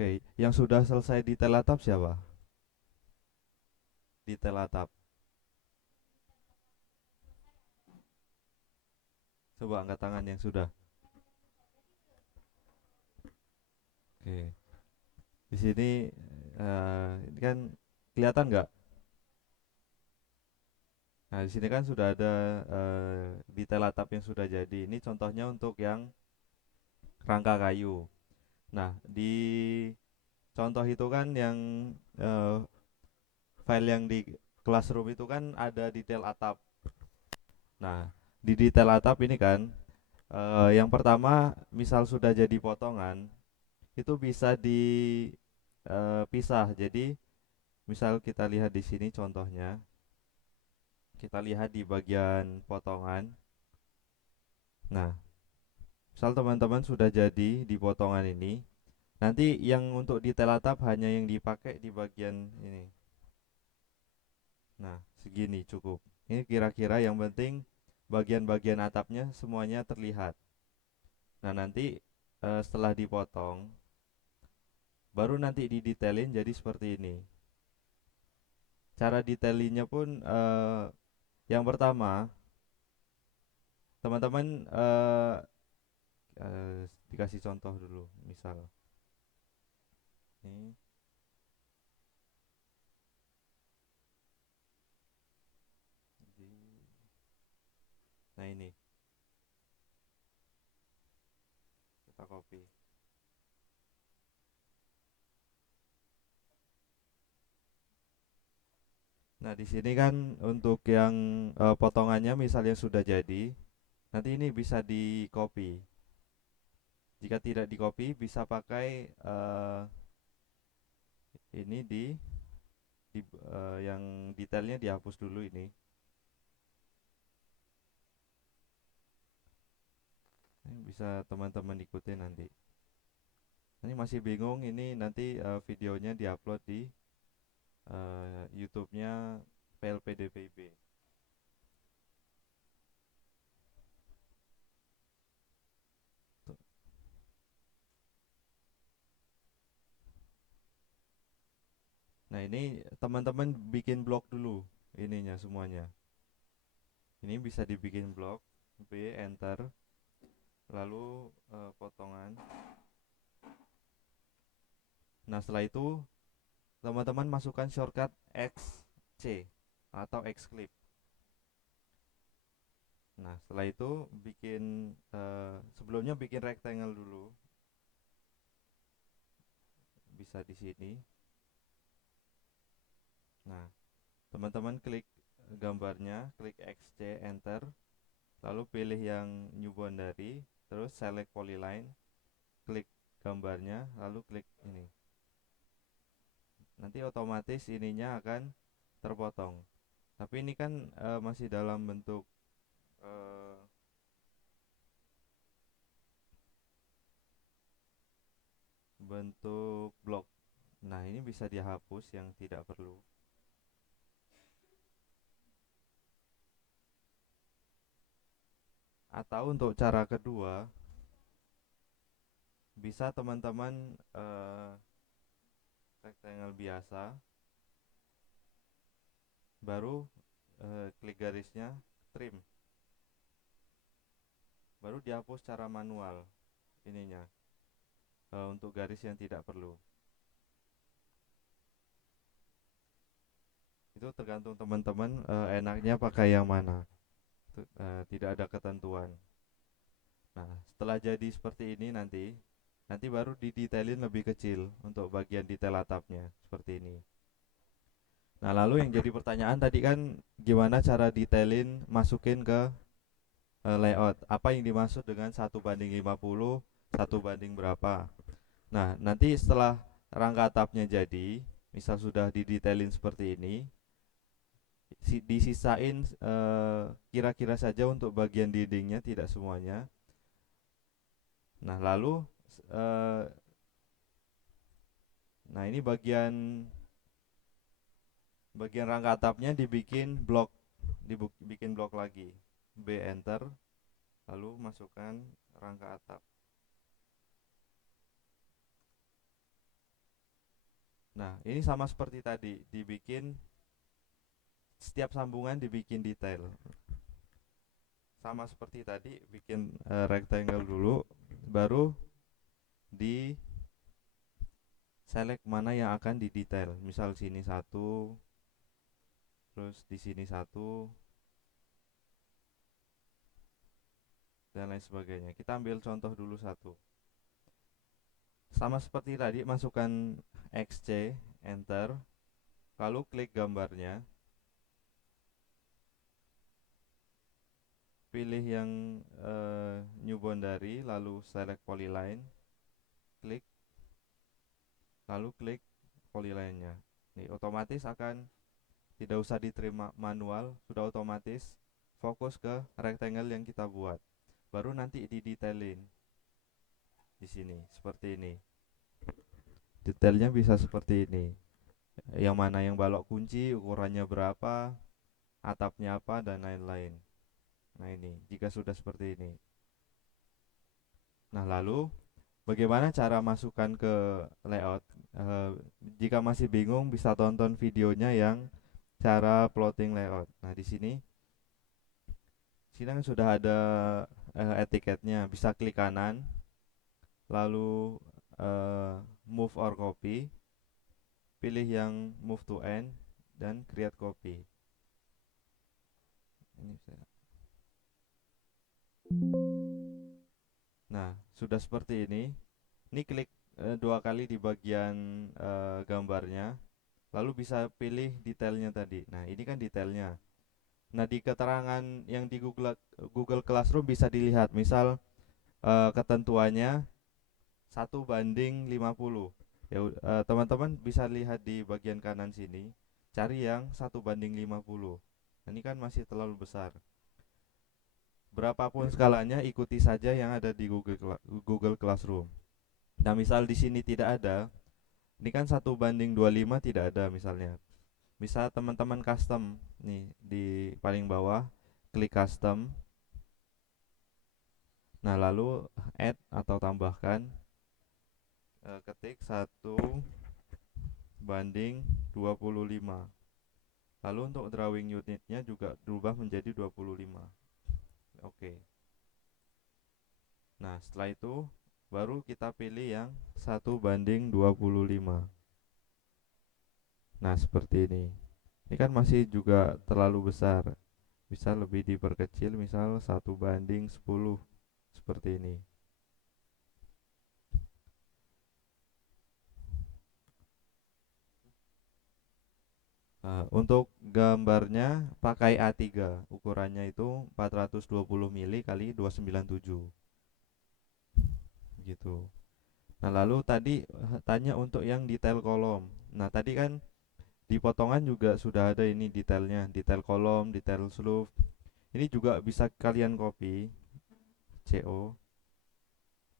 Oke, yang sudah selesai detail atap siapa? Detail atap. Coba angkat tangan yang sudah. Oke. Di sini ini kan kelihatan nggak? Nah, di sini kan sudah ada detail atap yang sudah jadi. Ini contohnya untuk yang rangka kayu. Nah, di contoh itu kan yang eh, file yang di Classroom itu kan ada detail atap. Nah, di detail atap ini kan yang pertama misal sudah jadi potongan itu bisa dipisah. Jadi misal kita lihat di sini contohnya, kita lihat di bagian potongan. Nah, misal teman-teman sudah jadi di potongan ini, nanti yang untuk detail atap hanya yang dipakai di bagian ini. Nah, segini cukup. Ini kira-kira yang penting bagian-bagian atapnya semuanya terlihat. Nah, nanti setelah dipotong, baru nanti didetailin jadi seperti ini. Cara detailinnya pun yang pertama, teman-teman dikasih contoh dulu, misal ini. Nah ini kita copy. Nah di sini kan untuk yang potongannya misalnya sudah jadi, nanti ini bisa di copy. Jika tidak di copy, bisa pakai ini di yang detailnya dihapus dulu ini. Ini bisa teman-teman ikutin nanti. Ini masih bingung, ini nanti videonya diupload di YouTube-nya PLPDPIB. Nah ini teman-teman bikin blog dulu ininya semuanya. Ini bisa dibikin blog, B, enter, lalu potongan. Nah setelah itu teman-teman masukkan shortcut XC atau Xclip. Nah setelah itu bikin sebelumnya bikin rectangle dulu, bisa di sini. Nah teman-teman klik gambarnya, klik XC, enter, lalu pilih yang new boundary, terus select polyline, klik gambarnya, lalu klik ini. Nanti otomatis ininya akan terpotong. Tapi ini kan masih dalam bentuk eh, bentuk blok. Nah, ini bisa dihapus yang tidak perlu. Atau untuk cara kedua, bisa teman-teman rectangle biasa, baru klik garisnya, trim, baru dihapus secara manual ininya untuk garis yang tidak perlu. Itu tergantung teman-teman enaknya pakai yang mana. Tidak ada ketentuan. Nah, setelah jadi seperti ini nanti, nanti baru didetailin lebih kecil untuk bagian detail atapnya seperti ini. Nah, lalu yang jadi pertanyaan tadi kan gimana cara detailin masukin ke layout. Apa yang dimaksud dengan 1:50, 1 banding berapa? Nah, nanti setelah rangka atapnya jadi, misal sudah didetailin seperti ini, disisain kira-kira saja untuk bagian dindingnya, tidak semuanya. Nah, lalu eh, nah ini bagian bagian rangka atapnya dibikin blok, dibikin blok lagi. B, enter, lalu masukkan rangka atap. Nah, ini sama seperti tadi, dibikin setiap sambungan dibikin detail. Sama seperti tadi, bikin rectangle dulu, baru di select mana yang akan didetail. Misal sini satu, terus di sini satu, dan lain sebagainya. Kita ambil contoh dulu satu. Sama seperti tadi, masukkan XC, enter, lalu klik gambarnya, pilih yang new boundary, lalu select polyline, klik, lalu klik polyline-nya. Nih, otomatis akan tidak usah diterima manual, sudah otomatis fokus ke rectangle yang kita buat. Baru nanti didetailin di sini seperti ini. Detailnya bisa seperti ini. Yang mana yang balok kunci, ukurannya berapa, atapnya apa, dan lain-lain. Nah ini, jika sudah seperti ini. Nah lalu, bagaimana cara masukkan ke layout? Jika masih bingung, bisa tonton videonya yang cara plotting layout. Nah di sini kan sudah ada etiketnya. Bisa klik kanan, lalu move or copy, pilih yang move to end, dan create copy. Ini saya. Nah, sudah seperti ini. Ini klik dua kali di bagian gambarnya, lalu bisa pilih detailnya tadi. Nah, ini kan detailnya. Nah, di keterangan yang di Google Classroom bisa dilihat, misal ketentuannya 1:50. Ya, teman-teman bisa lihat di bagian kanan sini, cari yang 1:50. Nah, ini kan masih terlalu besar. Berapapun skalanya, ikuti saja yang ada di Google Classroom. Nah, misal di sini tidak ada, ini kan 1:25 tidak ada misalnya. Misal teman-teman custom nih di paling bawah, klik custom. Nah, lalu add atau tambahkan, ketik 1:25. Lalu untuk drawing unitnya juga berubah menjadi 25. Oke. Nah, setelah itu baru kita pilih yang 1:25. Nah, seperti ini. Ini kan masih juga terlalu besar. Bisa lebih diperkecil, misal 1:10 seperti ini. Nah, untuk gambarnya pakai A3, ukurannya itu 420 mili kali 297 gitu. Nah, lalu tadi tanya untuk yang detail kolom. Nah, tadi kan di potongan juga sudah ada ini detailnya, detail kolom, detail slope. Ini juga bisa kalian copy, CO,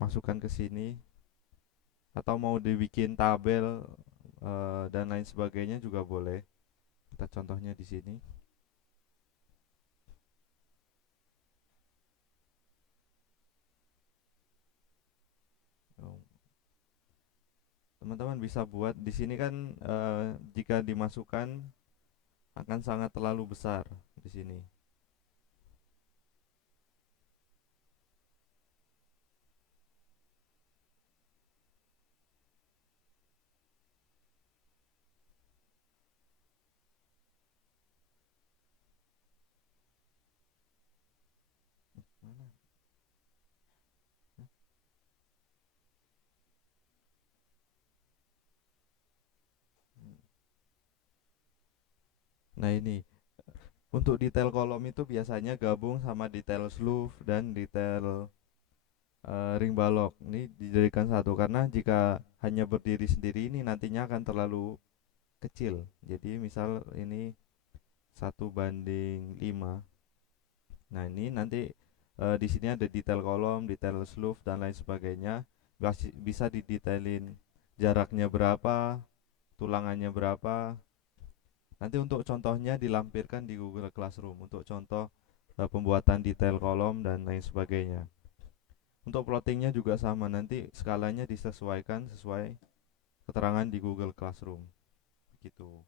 masukkan ke sini, atau mau dibikin tabel dan lain sebagainya juga boleh. Kita contohnya di sini. Oh, teman-teman bisa buat di sini kan jika dimasukkan akan sangat terlalu besar di sini. Mana? Nah ini untuk detail kolom itu biasanya gabung sama detail sleeve dan detail ring balok. Ini dijadikan satu karena jika hanya berdiri sendiri ini nantinya akan terlalu kecil. Jadi misal ini 1:5. Nah ini nanti di sini ada detail kolom, detail sleeve dan lain sebagainya. Bisa didetailin jaraknya berapa, tulangannya berapa. Nanti untuk contohnya dilampirkan di Google Classroom untuk contoh pembuatan detail kolom dan lain sebagainya. Untuk plottingnya juga sama, nanti skalanya disesuaikan sesuai keterangan di Google Classroom. gitu.